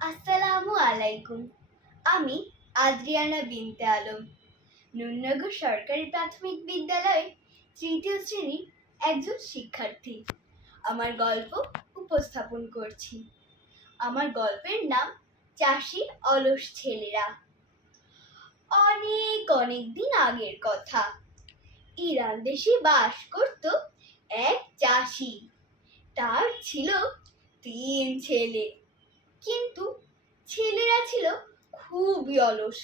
আসসালামু আলাইকুম। আমি আদ্রিয়ানা বিনতে আলম, নুননগর সরকারি প্রাথমিক বিদ্যালয়ে তৃতীয় শ্রেণির একজন শিক্ষার্থী। আমার গল্প উপস্থাপন করছি। আমার গল্পের নাম চাষি অলস ছেলেরা। অনেক অনেক দিন আগের কথা। ইরান দেশে বাস করত এক চাষি। তার ছিল তিন ছেলে। কিন্তু ছেলেরা ছিল খুবই অলস।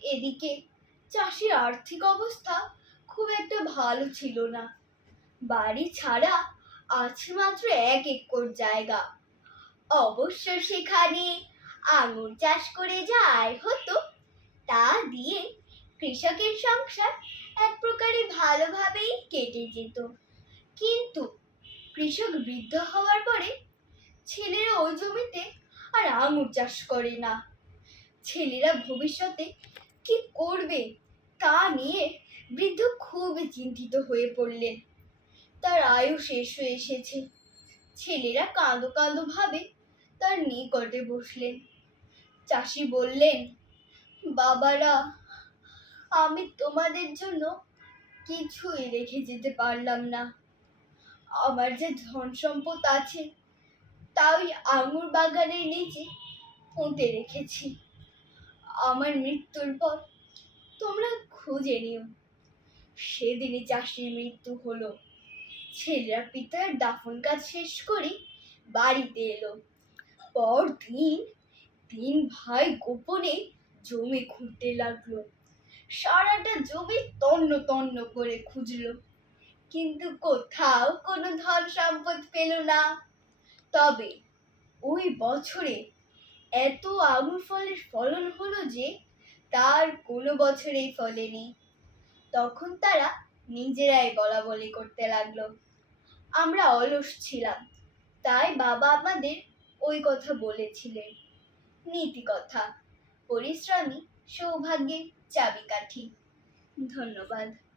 এদিকে চাষির আর্থিক অবস্থা খুব একটা ভালো ছিল না। বাড়ি ছাড়া আছে মাত্র এক একর জায়গা। অবশ্য সেখানে আঙুর চাষ করে যা আয় হতো, তা দিয়ে কৃষকের সংসার এক প্রকারে ভালোভাবেই কেটে যেত। কিন্তু কৃষক বৃদ্ধ হওয়ার পরে ছেলেরা ওই জমিতে আর আঙুর চাষ করে না। ছেলেরা ভবিষ্যতে কি করবে তা নিয়ে বৃদ্ধ খুবই চিন্তিত হয়ে পড়লেন। তার আয়ু শেষ হয়ে এসেছে। ছেলেরা কাঁদো কাঁদো ভাবে তার নিকটে বসলেন। চাষি বললেন, বাবারা, আমি তোমাদের জন্য কিছুই রেখে যেতে পারলাম না। আমার যে ধন সম্পদ আছে তা ওই আঙুর বাগানের নিচে পুঁতে রেখেছি। আমার মৃত্যুর পর তোমরা খুঁজে নিও। সেদিনই চাষির মৃত্যু হলো। ছেলেরা পিতার দাফন কাজ শেষ করে বাড়িতে এলো। পরদিন তিন ভাই গোপনে জমি খুঁড়তে লাগল। সারাটা জমি তন্ন তন্ন করে খুঁজলো। কিন্তু কোথাও কোনো ধন সম্পদ পেল না। তবে ওই বছরে এত আঙুর ফলের ফলন হলো যে তার কোনো বছরেই ফলেনি। তখন তারা নিজেরাই বলা বলি করতে লাগল। আমরা অলস ছিলাম, তাই বাবা আমাদের ওই কথা বলেছিলেন। নীতি কথা পরিশ্রমী সৌভাগ্যের চাবিকাঠি। ধন্যবাদ।